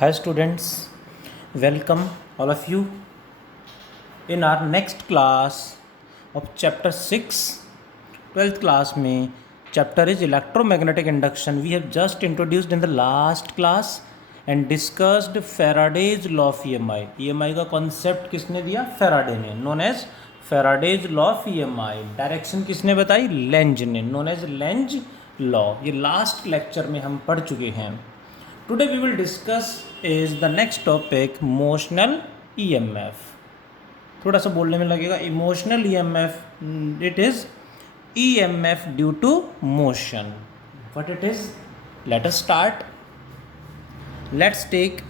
Hi students, welcome all of you in our next class of chapter 6, 12th class में chapter is electromagnetic induction. We have just introduced in the last class and discussed Faraday's law of EMI. EMI का concept किसने दिया? Faraday ने, known as Faraday's law of EMI. Direction किसने बताई? Lenz ने, known as Lenz law. ये last lecture में हम पढ़ चुके हैं. Today we will discuss is the next topic motional EMF. थोड़ा सा बोलने में लगेगा emotional EMF. It is EMF due to motion. What it is? Let us start. Let's take,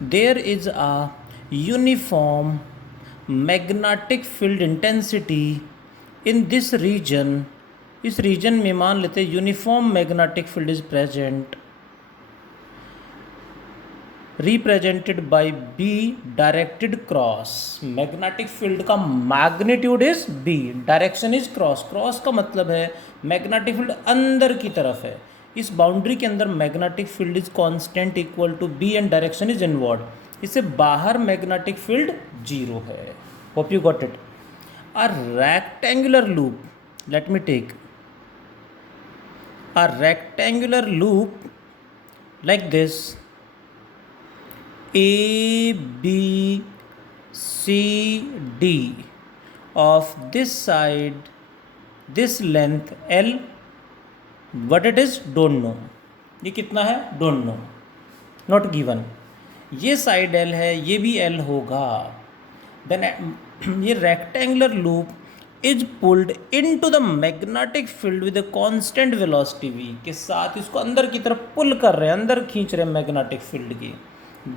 there is a uniform magnetic field intensity in this region. इस region में मान लेते हैं uniform magnetic field is present, represented by B directed cross. Magnetic field का magnitude is B, direction is cross. Cross का मतलब है magnetic field अंदर की तरफ है. इस बाउंड्री के अंदर magnetic field is constant equal to B and direction is inward. इससे बाहर मैग्नेटिक फील्ड 0 है. Hope you got it. A rectangular loop, let me take a rectangular loop like this. A, B, C, D of this side, this length L, what it is don't know. ये कितना है don't know, not given. ये side L है, ये भी L होगा. Then ये rectangular loop is pulled into the magnetic field with a constant velocity v के साथ इसको अंदर की तरफ पुल कर रहे हैं, अंदर खींच रहे हैं मैग्नेटिक फील्ड की.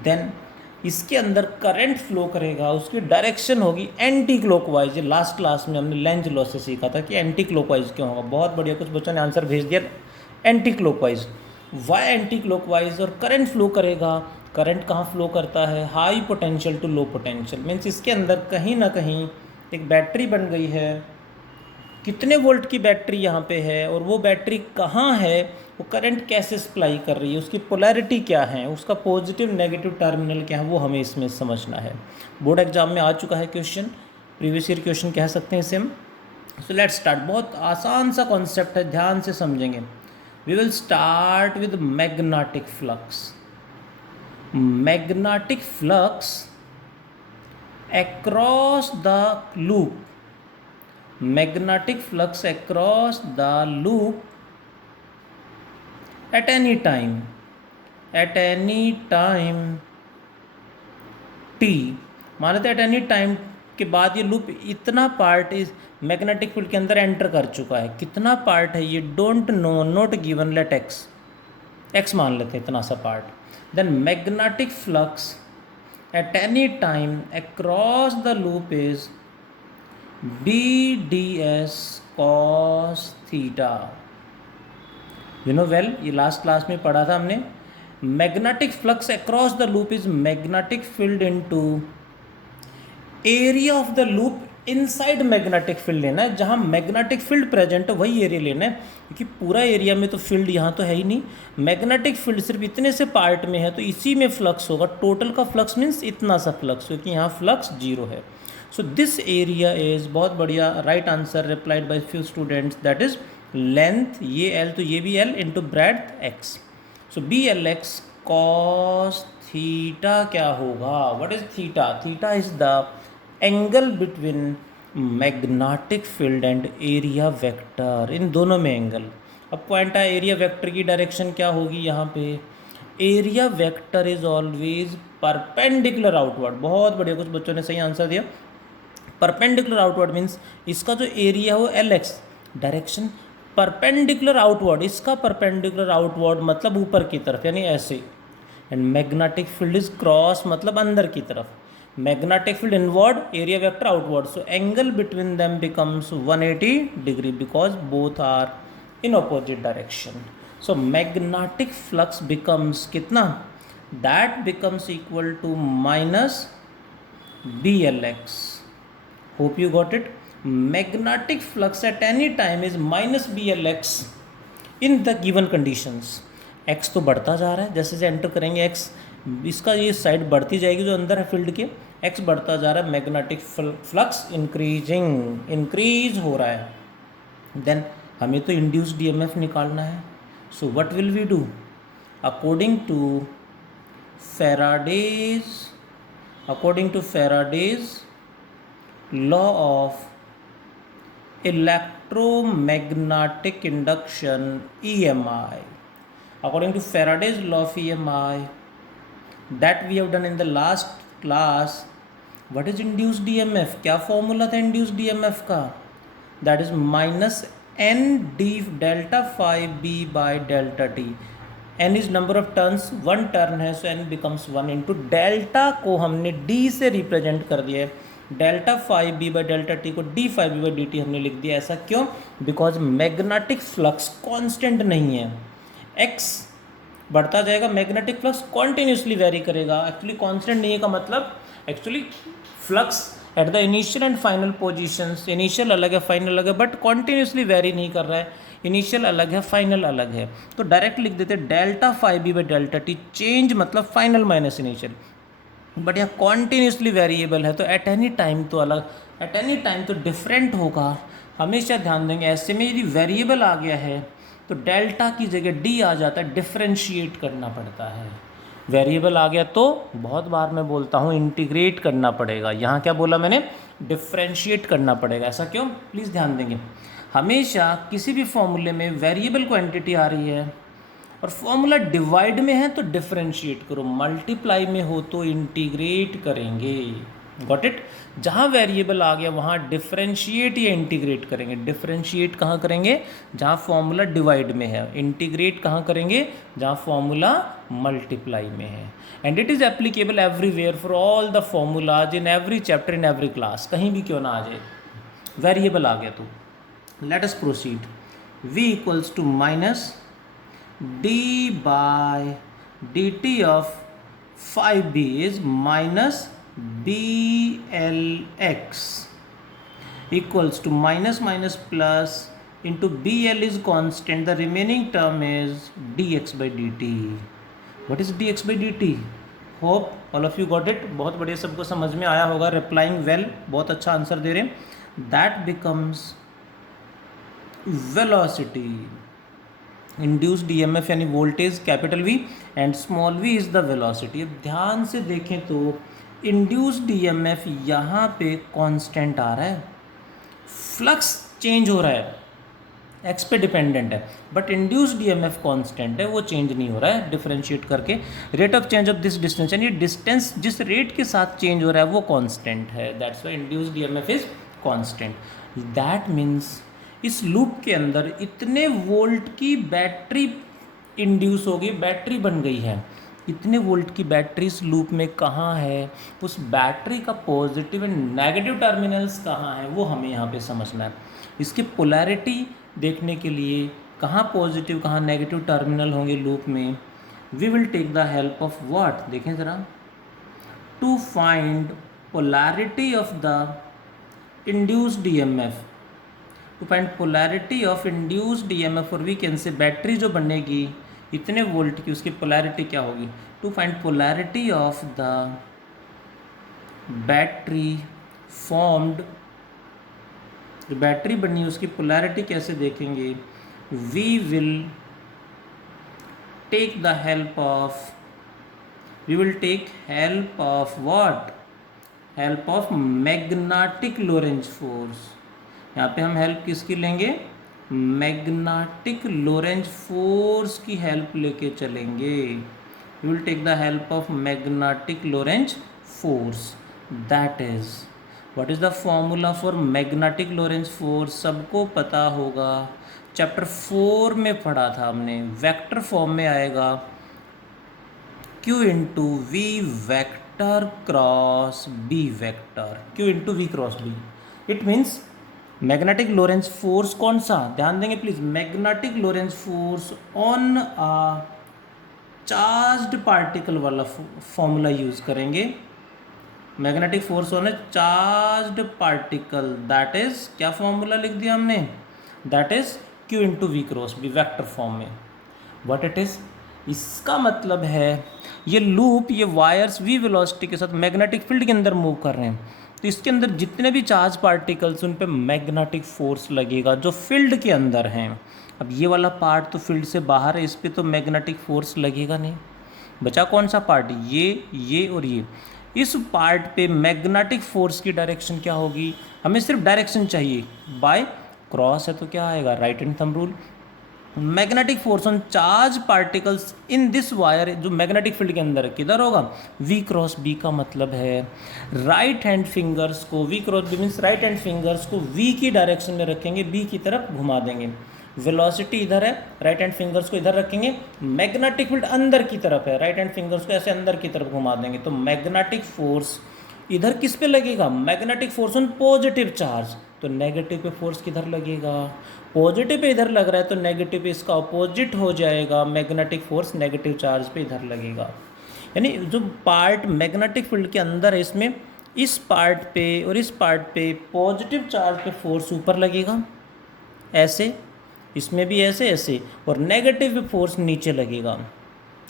देन इसके अंदर करंट फ्लो करेगा, उसकी डायरेक्शन होगी एंटी क्लॉकवाइज. लास्ट क्लास में हमने लेंज लॉ से सीखा था कि एंटी क्लॉकवाइज क्यों होगा. बहुत बढ़िया, कुछ बच्चों ने आंसर भेज दिया anti clockwise. Why anti clockwise? और करंट फ्लो करेगा. करंट कहाँ फ्लो करता है? High potential to low potential. Means इसके अंदर कहीं ना कहीं एक बैटरी बन गई है. कितने वोल्ट की बैटरी यहाँ पे है और वो बैटरी कहाँ है, वो करंट कैसे सप्लाई कर रही है, उसकी पोलैरिटी क्या है, उसका पॉजिटिव नेगेटिव टर्मिनल क्या है, वो हमें इसमें समझना है. बोर्ड एग्जाम में आ चुका है क्वेश्चन, प्रीवियस ईयर क्वेश्चन कह सकते हैं इसे हम. So let's start. बहुत आसान सा कॉन्सेप्ट है, ध्यान से समझेंगे. We will start with magnetic flux. Magnetic flux across the loop, magnetic flux across the loop at any time t. मान लेते एट एनी टाइम के बाद ये लूप इतना पार्ट इस मैग्नेटिक फील्ड के अंदर एंटर कर चुका है. कितना पार्ट है ये don't know, not given. Let x मान लेते हैं इतना सा part. Then magnetic flux at any time across the loop is B ds cos theta. You know well, ये लास्ट क्लास में पढ़ा था हमने. Magnetic flux across the loop is magnetic field into area of the loop inside magnetic field लेना है. जहाँ magnetic field present है वही एरिया लेना है, क्योंकि पूरा एरिया में तो फील्ड यहाँ तो है ही नहीं. मैग्नेटिक फील्ड सिर्फ इतने से पार्ट में है, तो इसी में फ्लक्स होगा. टोटल का फ्लक्स मीन्स इतना सा फ्लक्स, क्योंकि यहाँ फ्लक्स 0 है. सो दिस एरिया इज, बहुत बढ़िया right answer replied by few students, that is length. ये एल तो ये भी L into breadth X. So B L X cos theta क्या होगा? What is theta? Theta is the angle between magnetic field and area vector. इन दोनों में angle. अब पॉइंट है एरिया वेक्टर की डायरेक्शन क्या होगी यहाँ पे. Area vector is always perpendicular outward. बहुत बढ़िया, कुछ बच्चों ने सही आंसर दिया. परपेंडिकुलर आउटवर्ड मीन्स इसका जो एरिया हो L X, direction perpendicular outward. इसका परपेंडिकुलर आउटवर्ड मतलब ऊपर की तरफ, यानी ऐसे. And magnetic field is cross मतलब अंदर की तरफ. Magnetic field inward, area vector outward. So angle between them becomes 180 degree because both are in opposite direction. So magnetic flux becomes कितना? That becomes equal to minus BLX. Hope you got it. Magnetic flux at any time is minus BLX in the given conditions. X तो बढ़ता जा रहा है, जैसे जैसे enter करेंगे x इसका ये साइड बढ़ती जाएगी जो अंदर है फील्ड के, एक्स बढ़ता जा रहा है, मैग्नेटिक फ्लक्स इंक्रीज हो रहा है। देन हमें तो इंड्यूस्ड ईएमएफ निकालना है। So what will we do? According to Faraday's law of electromagnetic induction EMI, according to Faraday's law of EMI that we have done in the last class, what is induced EMF? क्या formula था induced EMF का? That is minus n d delta phi b by delta t. n is number of turns, one turn है, so n becomes 1 into delta को हमने d से represent कर दिया है, delta phi B by delta t को d phi B by d t हमने लिख दिया। ऐसा क्यों? बिकॉज मैग्नेटिक फ्लक्स कांस्टेंट नहीं है, x बढ़ता जाएगा, मैग्नेटिक फ्लक्स कॉन्टिन्यूसली वेरी करेगा। एक्चुअली कांस्टेंट नहीं है का मतलब actually flux at the initial and final positions, initial अलग है फाइनल अलग है, बट कॉन्टिन्यूसली वेरी नहीं कर रहा है, इनिशियल अलग है फाइनल अलग है। तो डायरेक्ट लिख देते delta phi B by delta t, change मतलब फाइनल माइनस इनिशियल, बट यह कॉन्टिन्यूसली वेरिएबल है तो एट एनी टाइम तो अलग, एट एनी टाइम तो डिफरेंट होगा। हमेशा ध्यान देंगे ऐसे में यदि वेरिएबल आ गया है तो डेल्टा की जगह डी आ जाता है, डिफरेंशिएट करना पड़ता है। वेरिएबल आ गया तो बहुत बार मैं बोलता हूँ इंटीग्रेट करना पड़ेगा, यहाँ क्या बोला मैंने? डिफरेंशिएट करना पड़ेगा। ऐसा क्यों? प्लीज़ ध्यान देंगे, हमेशा किसी भी फॉर्मूले में वेरिएबल क्वांटिटी आ रही है और फॉर्मूला डिवाइड में है तो डिफरेंशिएट करो, मल्टीप्लाई में हो तो इंटीग्रेट करेंगे। Got it? जहाँ वेरिएबल आ गया वहाँ डिफरेंशिएट या इंटीग्रेट करेंगे। डिफरेंशिएट कहाँ करेंगे? जहाँ फॉर्मूला डिवाइड में है। इंटीग्रेट कहाँ करेंगे? जहाँ फॉर्मूला मल्टीप्लाई में है। And it is applicable everywhere for all the formulas in every chapter in every class, कहीं भी क्यों ना आ जाए, वेरिएबल आ गया तो। Let us proceed. v equals to minus d by d t of five B is minus B L x equals to minus minus plus into B L is constant, the remaining term is d x by d t. What is d x by d t? Hope all of you got it. बहुत बढ़िया, सबको समझ में आया होगा, replying well, बहुत अच्छा answer दे रहे हैं। That becomes velocity, induced EMF यानी voltage capital V and small v is the velocity. अब ध्यान से देखें तो इंड्यूस्ड ईएमएफ यहाँ पे कांस्टेंट आ रहा है, फ्लक्स चेंज हो रहा है, x पे डिपेंडेंट है, बट इंड्यूस्ड ईएमएफ कांस्टेंट है, वो चेंज नहीं हो रहा है। डिफरेंशिएट करके rate of change of this distance, यानी डिस्टेंस जिस रेट के साथ चेंज हो रहा है वो कांस्टेंट है, that's why induced EMF is constant. That means इस लूप के अंदर इतने वोल्ट की बैटरी इंड्यूस हो गई, बैटरी बन गई है। इतने वोल्ट की बैटरी इस लूप में कहाँ है, उस बैटरी का पॉजिटिव एंड नेगेटिव टर्मिनल्स कहाँ है, वो हमें यहाँ पे समझना है। इसकी पोलैरिटी देखने के लिए कहाँ पॉजिटिव कहाँ नेगेटिव टर्मिनल होंगे लूप में, we will take the help of what, देखें ज़रा, to find polarity of the induced EMF. To find polarity of induced EMF, और वी कैन से बैटरी जो बनेगी इतने वोल्ट की, उसकी पोलैरिटी क्या होगी? To find polarity of the battery formed, जो बैटरी बनी है उसकी पोलैरिटी कैसे देखेंगे? We will take the help of, we will take help of what? Help of magnetic Lorentz force. यहाँ पे हम हेल्प किसकी लेंगे? मैग्नेटिक लोरेंज फोर्स की हेल्प लेके चलेंगे। We will take the help of magnetic Lorentz force. That is what is the formula for magnetic Lorentz force? सबको पता होगा, चैप्टर 4 में पढ़ा था हमने, वेक्टर फॉर्म में आएगा, Q into v vector cross B vector, Q into v cross B. It means magnetic Lorentz force कौन सा, ध्यान देंगे please, magnetic Lorentz force on a charged particle वाला फॉर्मूला यूज करेंगे। Magnetic force on a charged particle, that is क्या formula लिख दिया हमने? That is Q into v cross B, vector form में। What it is? इसका मतलब है ये लूप, ये वायर्स v वेलोसिटी के साथ मैग्नेटिक फील्ड के अंदर मूव कर रहे हैं, तो इसके अंदर जितने भी चार्ज पार्टिकल्स उन पे मैग्नेटिक फोर्स लगेगा जो फील्ड के अंदर हैं। अब ये वाला पार्ट तो फील्ड से बाहर है, इस पे तो मैग्नेटिक फोर्स लगेगा नहीं। बचा कौन सा पार्ट? ये और ये। इस पार्ट पे मैग्नेटिक फोर्स की डायरेक्शन क्या होगी? हमें सिर्फ डायरेक्शन चाहिए, बाय क्रॉस है तो क्या आएगा? Right hand thumb rule. Magnetic force on charge particles in this wire, जो मैग्नेटिक फील्ड के अंदर किधर होगा? v क्रॉस b का मतलब है राइट हैंड फिंगर्स को, v cross b means right hand fingers को v की डायरेक्शन में रखेंगे, b की तरफ घुमा देंगे। वेलोसिटी इधर है, राइट हैंड फिंगर्स को इधर रखेंगे, मैग्नेटिक फील्ड अंदर की तरफ है, राइट हैंड फिंगर्स को ऐसे अंदर की तरफ घुमा देंगे, तो मैग्नेटिक फोर्स इधर किस पे लगेगा? Magnetic force on positive charge, तो नेगेटिव पे फोर्स किधर लगेगा? पॉजिटिव पे इधर लग रहा है तो नेगेटिव पे इसका अपोजिट हो जाएगा, मैग्नेटिक फोर्स नेगेटिव चार्ज पे इधर लगेगा। यानी जो पार्ट मैग्नेटिक फील्ड के अंदर है इसमें, इस पार्ट पे और इस पार्ट पे पॉजिटिव चार्ज पे फोर्स ऊपर लगेगा ऐसे, इसमें भी ऐसे ऐसे, और नेगेटिव पे फोर्स नीचे लगेगा,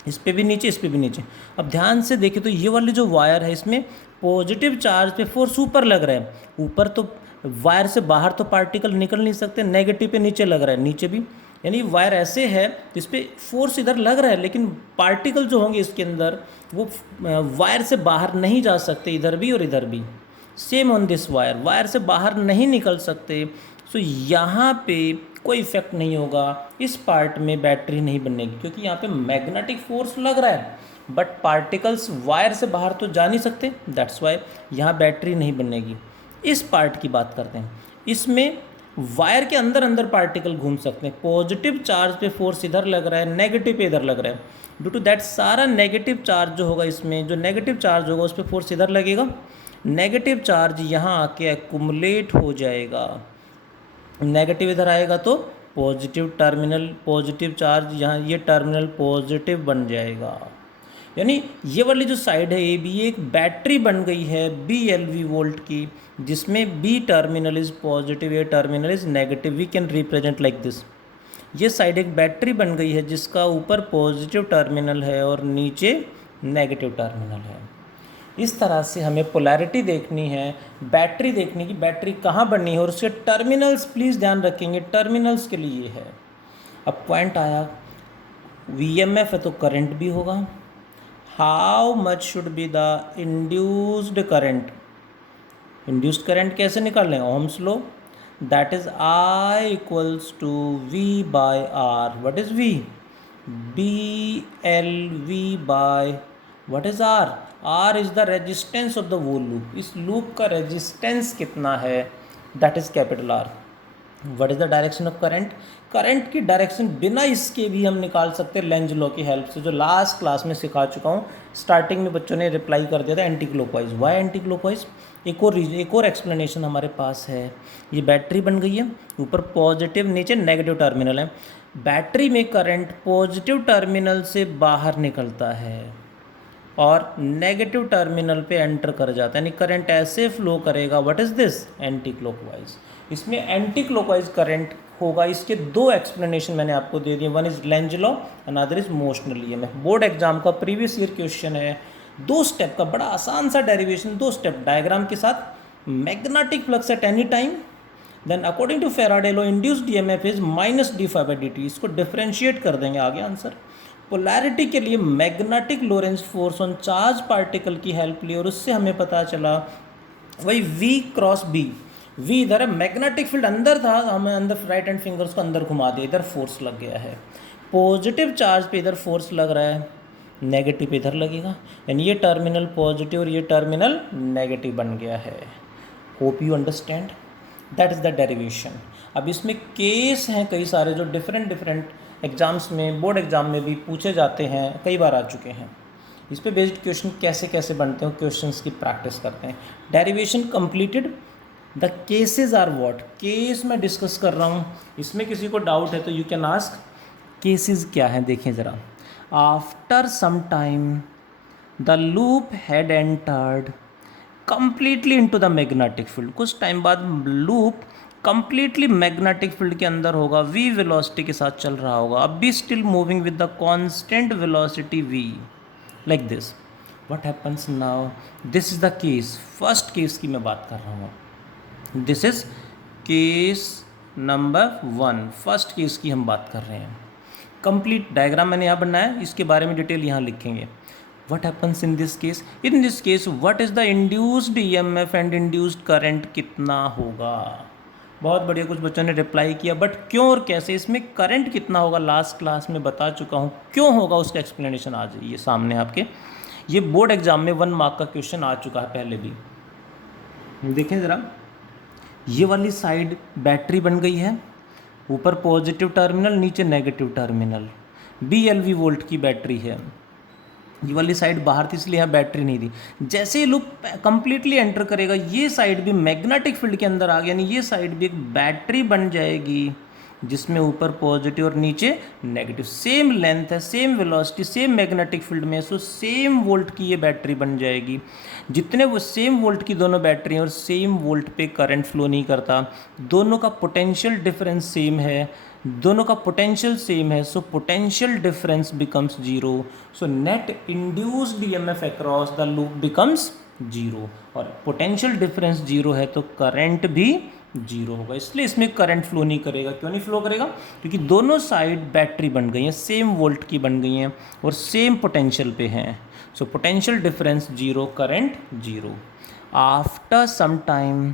इस पे भी नीचे, इस पे भी नीचे। अब ध्यान से देखें तो ये वाली जो वायर है इसमें पॉजिटिव चार्ज पे फोर्स ऊपर लग रहा है, ऊपर तो वायर से बाहर तो पार्टिकल निकल नहीं सकते, नेगेटिव पे नीचे लग रहा है, नीचे भी, यानी वायर ऐसे है तो इस पर फोर्स इधर लग रहा है, लेकिन पार्टिकल जो होंगे इसके अंदर वो वायर से बाहर नहीं जा सकते, इधर भी और इधर भी। Same on this wire, wire से बाहर नहीं निकल सकते, सो यहाँ पे कोई इफेक्ट नहीं होगा, इस पार्ट में बैटरी नहीं बनेगी क्योंकि यहाँ पे मैग्नेटिक फोर्स लग रहा है, बट पार्टिकल्स वायर से बाहर तो जा नहीं सकते, दैट्स वाई यहाँ बैटरी नहीं बनेगी। इस पार्ट की बात करते हैं, इसमें वायर के अंदर अंदर पार्टिकल घूम सकते हैं, पॉजिटिव चार्ज पे फोर्स इधर लग रहा है, नेगेटिव पे इधर लग रहा है, ड्यू टू दैट सारा नेगेटिव चार्ज जो होगा इसमें, जो नेगेटिव चार्ज होगा उस पर फोर्स इधर लगेगा, नेगेटिव चार्ज यहाँ आके एक्युमुलेट हो जाएगा, नेगेटिव इधर आएगा तो पॉजिटिव टर्मिनल, पॉजिटिव चार्ज यहाँ ये टर्मिनल पॉजिटिव बन जाएगा। यानी ये वाली जो साइड है ए बी, एक बैटरी बन गई है BLV वोल्ट की, जिसमें B terminal is positive, A terminal is negative, we can represent like this. ये साइड एक बैटरी बन गई है जिसका ऊपर पॉजिटिव टर्मिनल है और नीचे नेगेटिव टर्मिनल है। इस तरह से हमें पोलैरिटी देखनी है, बैटरी देखनी कि बैटरी कहाँ बननी है, और उसके टर्मिनल्स प्लीज़ ध्यान रखेंगे, टर्मिनल्स के लिए है। अब पॉइंट आया, VMF है तो करंट भी होगा, how much should be the induced current, induced current कैसे निकाल लें? Ohm's law, that is I equals to V by R। What is V? BLV by what is R? R is the resistance of the वो loop, इस loop का resistance कितना है, that is capital R। What is the direction of current? Current की direction बिना इसके भी हम निकाल सकते हैं लेंज लॉ की हेल्प से, जो लास्ट क्लास में सिखा चुका हूँ। स्टार्टिंग में बच्चों ने रिप्लाई कर दिया था anti clockwise. Why anti clockwise? एक और एक्सप्लेनेशन हमारे पास है। ये बैटरी बन गई है, ऊपर पॉजिटिव नीचे नेगेटिव टर्मिनल है, बैटरी में करंट पॉजिटिव टर्मिनल से बाहर निकलता है और नेगेटिव टर्मिनल पे एंटर कर जाता है, यानी करंट ऐसे फ्लो करेगा। What is this? Anti clockwise. इसमें एंटी क्लॉकवाइज करंट होगा। इसके दो एक्सप्लेनेशन मैंने आपको दे दिए, one is Lenz law, another is motional EMF. Board exam का प्रीवियस ईयर क्वेश्चन है, 2 स्टेप का बड़ा आसान सा डेरिवेशन, 2 स्टेप डायग्राम के साथ। Magnetic flux at any time, then according to Faraday law induced EMF is -d∅dt। इसको differentiate कर देंगे आगे आंसर। पोलैरिटी के लिए magnetic Lorentz force on charge particle की हेल्प ली, और उससे हमें पता चला वही V क्रॉस B। V इधर है, मैग्नेटिक फील्ड अंदर था, हमें अंदर राइट हैंड फिंगर्स को अंदर घुमा दिया, इधर फोर्स लग गया है। पॉजिटिव चार्ज पे इधर फोर्स लग रहा है, नेगेटिव पे इधर लगेगा, यानी ये टर्मिनल पॉजिटिव और ये टर्मिनल नेगेटिव बन गया है। Hope you understand, that is the derivation. अब इसमें केस हैं कई सारे जो डिफरेंट एग्जाम्स में, बोर्ड एग्जाम में भी पूछे जाते हैं, कई बार आ चुके हैं। इस पे बेस्ड क्वेश्चन कैसे कैसे बनते हैं, क्वेश्चंस की प्रैक्टिस करते हैं। Derivation completed, the cases are what, case मैं डिस्कस कर रहा हूँ। इसमें किसी को डाउट है तो यू कैन आस्क। केसेस क्या हैं देखें ज़रा। After some time the loop had entered completely into the magnetic field. कुछ टाइम बाद लूप कंप्लीटली मैग्नेटिक फील्ड के अंदर होगा, v वेलोसिटी के साथ चल रहा होगा, अब भी still moving with the constant velocity v, like this. What happens now? This is the case, first case की मैं बात कर रहा हूँ. This is case number 1, first case की हम बात कर रहे हैं. कंप्लीट डायग्राम मैंने यहाँ बनाया है, इसके बारे में डिटेल यहाँ लिखेंगे. What happens in this case? In this case, what is the induced EMF and induced current कितना होगा? बहुत बढ़िया, कुछ बच्चों ने रिप्लाई किया, बट क्यों और कैसे, इसमें करंट कितना होगा लास्ट क्लास में बता चुका हूँ, क्यों होगा उसका एक्सप्लेनेशन आज ये सामने आपके. ये बोर्ड एग्जाम में 1 मार्क का क्वेश्चन आ चुका है पहले भी. देखें ज़रा, ये वाली साइड बैटरी बन गई है, ऊपर पॉजिटिव टर्मिनल, नीचे नेगेटिव टर्मिनल, BLV वोल्ट की बैटरी है. ये वाली साइड बाहर थी इसलिए यहाँ बैटरी नहीं थी. जैसे ही लूप कंप्लीटली एंटर करेगा, ये साइड भी मैग्नेटिक फील्ड के अंदर आ गया, यानी ये साइड भी एक बैटरी बन जाएगी जिसमें ऊपर पॉजिटिव और नीचे नेगेटिव. सेम लेंथ है, same velocity, same magnetic field में, सो सेम वोल्ट की ये बैटरी बन जाएगी. जितने वो सेम वोल्ट की दोनों बैटरी हैं और सेम वोल्ट पे करंट फ्लो नहीं करता, दोनों का पोटेंशियल डिफरेंस सेम है, दोनों का पोटेंशियल सेम है, सो potential difference becomes zero. So net induced EMF across the loop becomes zero, और पोटेंशियल डिफरेंस जीरो है तो करंट भी जीरो होगा. इसलिए इसमें करंट फ्लो नहीं करेगा. क्यों नहीं फ्लो करेगा? क्योंकि दोनों साइड बैटरी बन गई हैं, सेम वोल्ट की बन गई हैं और सेम पोटेंशियल पे हैं. So potential difference zero, current zero. After some time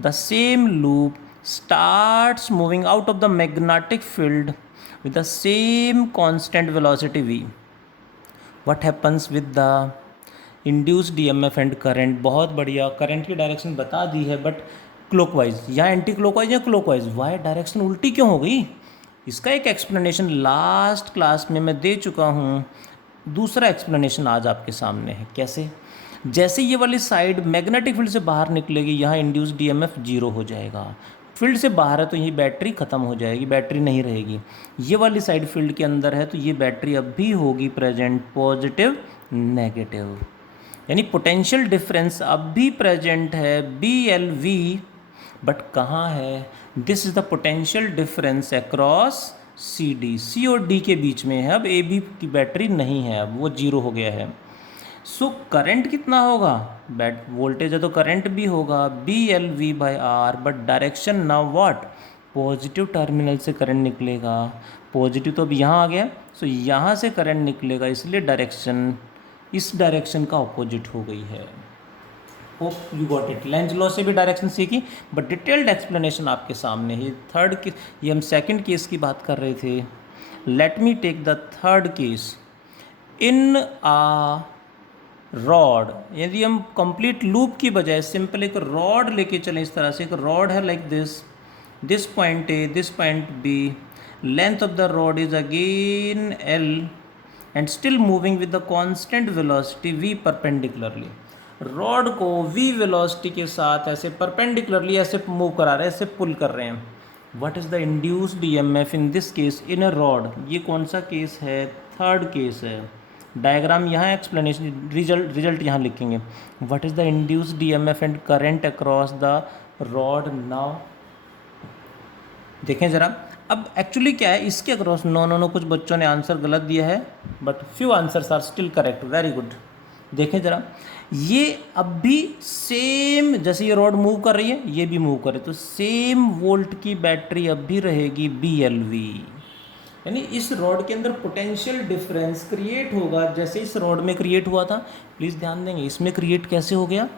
the same loop starts moving out of the magnetic field with the same constant velocity v. What happens with the induced EMF and current? बहुत बढ़िया, current की direction बता दी है, but clockwise या anti clockwise या clockwise, Y direction उल्टी क्यों हो गई? इसका एक एक्सप्लेनेशन लास्ट क्लास में मैं दे चुका हूँ. दूसरा एक्सप्लेनेशन आज आपके सामने है. कैसे? जैसे ये वाली साइड मैग्नेटिक फील्ड से बाहर निकलेगी, यहाँ इंड्यूस्ड EMF जीरो हो जाएगा. फील्ड से बाहर है तो ये बैटरी ख़त्म हो जाएगी, बैटरी नहीं रहेगी. ये वाली साइड फील्ड के अंदर है तो ये बैटरी अब भी होगी प्रेजेंट, पॉजिटिव नेगेटिव, यानी पोटेंशियल डिफरेंस अब भी प्रेजेंट है, BLV, बट कहाँ है? This is the potential difference across CD, C और D के बीच में है. अब AB की बैटरी नहीं है, अब वो जीरो हो गया है. सो करंट कितना होगा? वोल्टेज है तो करंट भी होगा, BLV/R, but direction now what? Positive terminal से करंट निकलेगा. पॉजिटिव तो अब यहाँ आ गया, सो यहाँ से करंट निकलेगा, इसलिए डायरेक्शन इस डायरेक्शन का ऑपोजिट हो गई है. Hope you got it. Lenz law से भी डायरेक्शन सीखी, बट डिटेल्ड एक्सप्लेनेशन आपके सामने है. थर्ड केस, ये हम सेकंड केस की बात कर रहे थे. Let me take the third case. In a rod, यदि हम कंप्लीट लूप की बजाय सिंपल एक रॉड लेके चलें, इस तरह से एक रॉड है like this point A, this point B, length of the rod is again L and still moving with the constant velocity v perpendicularly. Rod को v वेलोसिटी के साथ ऐसे परपेंडिकुलरली ऐसे मूव करा रहे हैं, ऐसे पुल कर रहे हैं. What is the induced EMF in this case in a rod? ये कौन सा केस है? थर्ड केस है. डायग्राम यहाँ, एक्सप्लेनेशन, रिजल्ट यहाँ लिखेंगे. What is the induced EMF and current across the rod now? देखें ज़रा, अब एक्चुअली क्या है इसके अक्रॉस. नो, कुछ बच्चों ने आंसर गलत दिया है, but few answers are still correct. Very good. देखें ज़रा, ये अब भी सेम, जैसे ये रॉड मूव कर रही है ये भी मूव करे, तो सेम वोल्ट की बैटरी अब भी रहेगी, BLV. यानी इस रॉड के अंदर पोटेंशियल डिफरेंस क्रिएट होगा जैसे इस रॉड में क्रिएट हुआ था. प्लीज़ ध्यान देंगे, इसमें क्रिएट कैसे हो गया?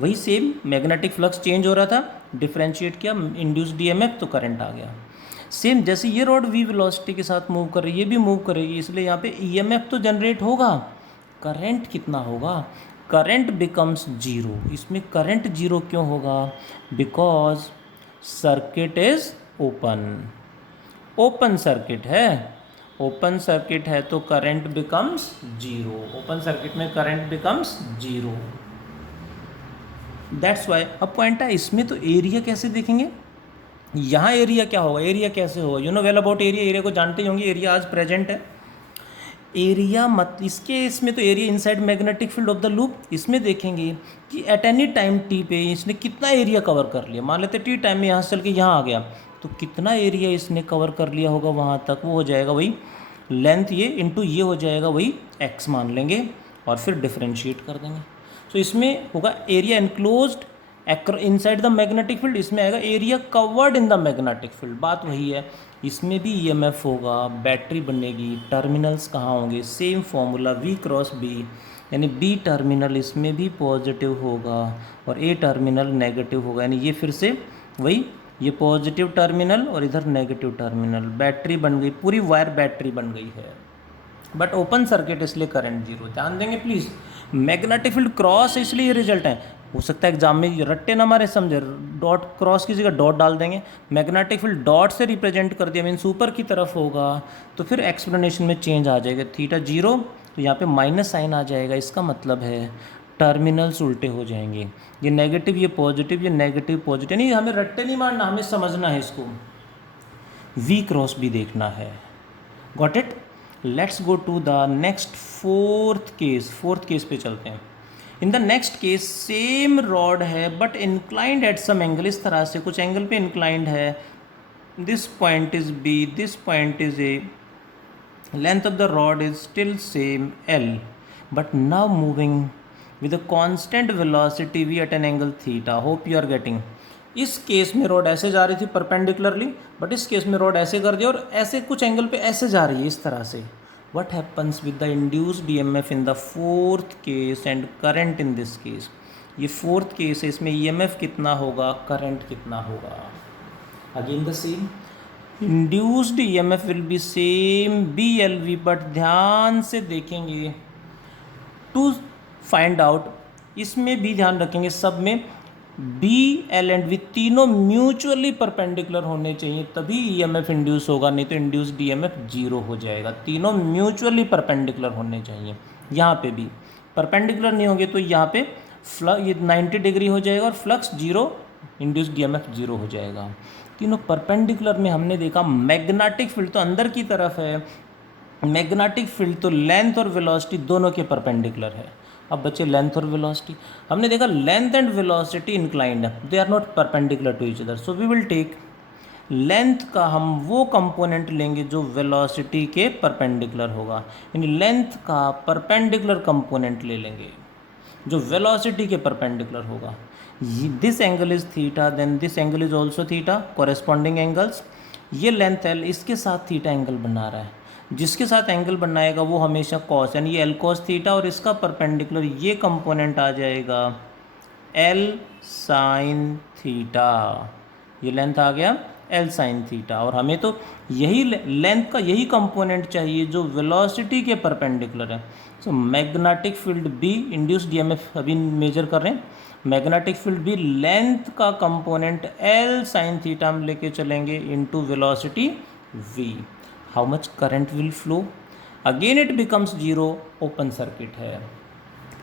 वही सेम मैग्नेटिक फ्लक्स चेंज हो रहा था, डिफरेंशिएट किया, इंड्यूस्ड EMF तो करंट आ गया. सेम जैसे ये रॉड v वेलोसिटी के साथ मूव कर रही है, ये भी मूव करेगी, इसलिए यहाँ पे EMF तो जनरेट होगा, करंट कितना होगा? Current becomes zero. इसमें करंट जीरो क्यों होगा? Because circuit is open circuit है. ओपन सर्किट है तो current becomes zero. Open circuit में current becomes zero. That's why. अब पॉइंट है इसमें तो एरिया कैसे देखेंगे? यहाँ एरिया क्या होगा? एरिया कैसे होगा? You know well about area. Area को जानते ही होंगे, एरिया आज प्रेजेंट है. एरिया मत इसके इसमें तो area inside magnetic field of the loop, इसमें देखेंगे कि एट एनी टाइम टी पे इसने कितना एरिया कवर कर लिया। मान लेते टी टाइम में यहाँ से चल के यहाँ आ गया, तो कितना एरिया इसने कवर कर लिया होगा वहाँ तक, वो हो जाएगा वही लेंथ ये इंटू ये हो जाएगा वही एक्स मान लेंगे और फिर डिफ्रेंशिएट कर देंगे। तो इसमें होगा area enclosed inside the magnetic field, इसमें आएगा area covered in the magnetic field. बात वही है, इसमें भी ईएमएफ होगा, बैटरी बनेगी, टर्मिनल्स कहाँ होंगे, same formula V cross B, यानी B टर्मिनल इसमें भी पॉजिटिव होगा और A टर्मिनल नेगेटिव होगा, यानी ये फिर से वही ये पॉजिटिव टर्मिनल और इधर नेगेटिव टर्मिनल, बैटरी बन गई, पूरी वायर बैटरी बन गई है। बट ओपन सर्किट इसलिए करंट जीरो। ध्यान देंगे प्लीज़, मैग्नेटिक फील्ड क्रॉस है इसलिए ये रिजल्ट है। हो सकता है एग्जाम में रट्टे ना मारे, समझे, डॉट क्रॉस की जगह डॉट डाल देंगे, मैग्नेटिक फील्ड डॉट से रिप्रेजेंट कर दिया, मीन्स ऊपर की तरफ होगा, तो फिर एक्सप्लेनेशन में चेंज आ जाएगा, थीटा जीरो तो यहाँ पे माइनस साइन आ जाएगा, इसका मतलब है टर्मिनल्स उल्टे हो जाएंगे, ये नेगेटिव ये पॉजिटिव, ये नेगेटिव पॉजिटिव, नहीं हमें रट्टे नहीं मारना, हमें समझना है इसको, V क्रॉस भी देखना है। Got it. Let's go to the next fourth case पे चलते हैं। In the next case same rod है but inclined at some angle, इस तरह से कुछ एंगल पे इंक्लाइंड है, this point is B, this point is A, length of the rod is still same L, but now moving with a constant velocity V at an angle theta. Hope you are getting. इस case में rod ऐसे जा रही थी perpendicularly, but इस case में rod ऐसे कर दिया और ऐसे कुछ एंगल पे ऐसे जा रही है इस तरह से। What happens with the induced EMF in the fourth case and current in this case? ये फोर्थ केस है, इसमें EMF कितना होगा, करंट कितना होगा। Again the same, induced EMF will be same BLV, but ध्यान से देखेंगे टू फाइंड आउट, इसमें भी ध्यान रखेंगे सब में B, L एंड V तीनों म्यूचुअली परपेंडिकुलर होने चाहिए, तभी EMF इंड्यूस होगा, नहीं तो इंड्यूस्ड EMF जीरो हो जाएगा। तीनों म्यूचुअली परपेंडिकुलर होने चाहिए, यहाँ पे भी परपेंडिकुलर नहीं होंगे तो यहाँ पे ये 90 डिग्री हो जाएगा और flux zero, induced EMF zero हो जाएगा। तीनों परपेंडिकुलर में हमने देखा मैग्नेटिक फील्ड तो अंदर की तरफ है, मैग्नेटिक फील्ड तो लेंथ और वेलोसिटी दोनों के परपेंडिकुलर है। अब बच्चे लेंथ और वेलोसिटी, हमने देखा लेंथ एंड वेलोसिटी इंक्लाइंड है, they are not perpendicular to each other, so we will take length का हम वो कंपोनेंट लेंगे जो वेलोसिटी के परपेंडिकुलर होगा, यानी लेंथ का परपेंडिकुलर कंपोनेंट ले लेंगे जो वेलोसिटी के परपेंडिकुलर होगा। This angle is theta, then this angle is also theta, corresponding angles. ये लेंथ L इसके साथ थीटा एंगल बना रहा है, जिसके साथ एंगल बनाएगा वो हमेशा कॉस, यानी ये L cos थीटा, और इसका परपेंडिकुलर ये कंपोनेंट आ जाएगा L sin थीटा, ये लेंथ आ गया L sin थीटा। और हमें तो यही लेंथ का यही कंपोनेंट चाहिए जो वेलोसिटी के परपेंडिकुलर है। So magnetic field B, induced EMF अभी मेजर कर रहे हैं, मैग्नेटिक फील्ड B लेंथ का कंपोनेंट L sin थीटा हम लेके चलेंगे into velocity V। How much current will flow, again it becomes zero, open circuit है।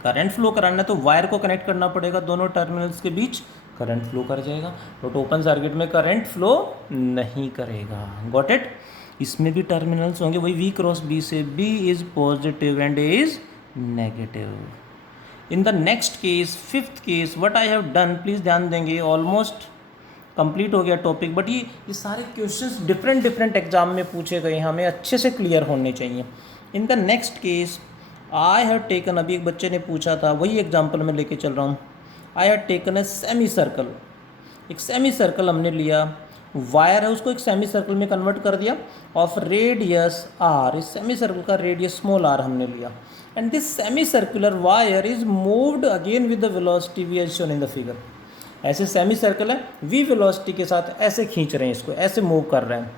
करंट फ्लो कराना तो वायर को कनेक्ट करना पड़ेगा दोनों टर्मिनल्स के बीच, करंट फ्लो कर जाएगा, बट ओपन सर्किट में करंट फ्लो नहीं करेगा। Got it. इसमें भी टर्मिनल्स होंगे वही V क्रॉस B से, B is positive and A is negative. In the next case, fifth case, what I have done, please ध्यान देंगे, ऑलमोस्ट कंप्लीट हो गया टॉपिक, बट ये सारे क्वेश्चंस डिफरेंट एग्जाम में पूछे गए, हमें अच्छे से क्लियर होने चाहिए। इन the next case I have taken, अभी एक बच्चे ने पूछा था, वही एग्जाम्पल मैं लेके चल रहा हूँ। I have taken a semi circle, एक सेमी सर्कल हमने लिया, वायर है उसको एक सेमी सर्कल में कन्वर्ट कर दिया, ऑफ रेडियस r, इस सेमी सर्कल का रेडियस स्मॉल r हमने लिया, and this semi circular wire is moved again with the velocity v as shown in the figure. ऐसे सेमी सर्कल है, v वेलोसिटी के साथ ऐसे खींच रहे हैं इसको, ऐसे मूव कर रहे हैं।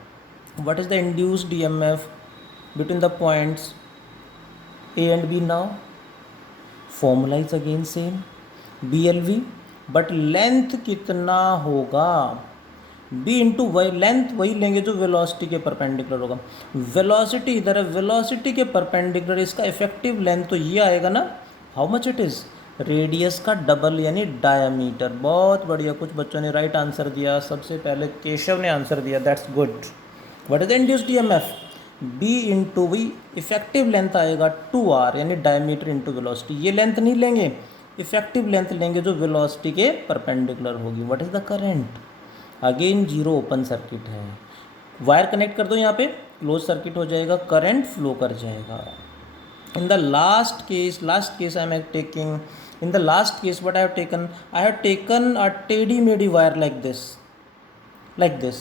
What is the induced EMF between the points A and B? Now formula is again same, BLV, but length कितना होगा, B इंटू वाई, लेंथ वही लेंगे जो वेलोसिटी के परपेंडिकुलर होगा। वेलोसिटी इधर है, वेलोसिटी के परपेंडिकुलर इसका इफेक्टिव लेंथ तो ये आएगा ना, how much it is, radius का डबल यानी डायमीटर। बहुत बढ़िया, कुछ बच्चों ने राइट आंसर दिया, सबसे पहले केशव ने आंसर दिया, that's good. What is the induced EMF? B into v effective length आएगा 2r, यानी डायमीटर इंटू वेलोसिटी। ये लेंथ नहीं लेंगे, इफेक्टिव लेंथ लेंगे जो वेलोसिटी के परपेंडिकुलर होगी। What is the current? Again zero, open circuit है। वायर कनेक्ट कर दो यहाँ पे, क्लोज सर्किट हो जाएगा, करंट फ्लो कर जाएगा। In the last case I am taking, in the last case what I have taken a tailor-made wire like this.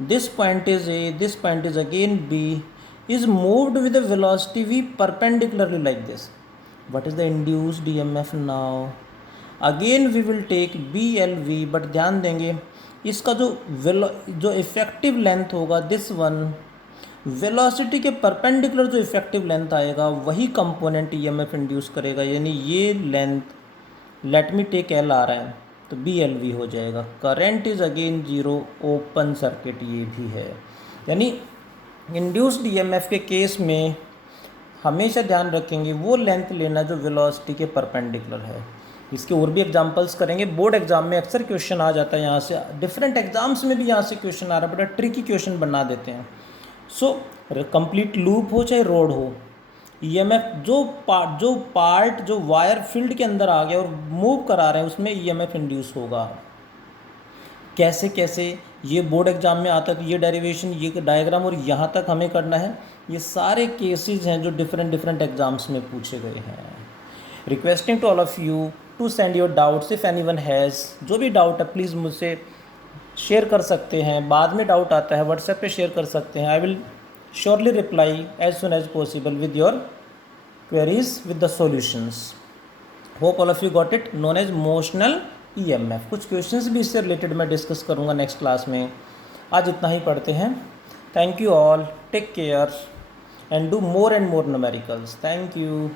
This point is A, this point is again B, is moved with the velocity V perpendicularly like this. What is the induced EMF now? Again we will take BLV, but ध्यान देंगे इसका जो effective length होगा, this one, velocity के perpendicular जो effective length आएगा वही component EMF induce करेगा, यानी ये length, let me take L आ रहा है तो बी एल वी हो जाएगा। Current is again zero, open circuit ये भी है। यानी इंड्यूस्ड ईएमएफ के केस में हमेशा ध्यान रखेंगे वो लेंथ लेना जो वेलोसिटी के परपेंडिकुलर है। इसके और भी एग्जांपल्स करेंगे, बोर्ड एग्जाम में अक्सर क्वेश्चन आ जाता है यहाँ से, डिफरेंट एग्जाम्स में भी यहाँ से क्वेश्चन आ रहा है, बड़ा ट्रिकी क्वेश्चन बना देते हैं। सो कंप्लीट लूप हो चाहे रोड हो, ईएमएफ जो पार्ट जो वायर फील्ड के अंदर आ गया और मूव करा रहे हैं उसमें ईएमएफ इंड्यूस होगा। कैसे कैसे ये बोर्ड एग्जाम में आता है, तो ये डेरिवेशन, ये डायग्राम और यहाँ तक हमें करना है। ये सारे केसेस हैं जो डिफरेंट एग्जाम्स में पूछे गए हैं। Requesting to all of you to send your doubts if anyone has, जो भी डाउट है प्लीज़ मुझसे शेयर कर सकते हैं। बाद में डाउट आता है व्हाट्सएप पे शेयर कर सकते हैं। I will surely reply as soon as possible with your queries with the solutions. Hope all of you got it, known as motional EMF. कुछ क्वेश्चंस भी इससे रिलेटेड मैं डिस्कस करूँगा नेक्स्ट क्लास में। आज इतना ही पढ़ते हैं। Thank you all, take care and do more and more numericals. Thank you.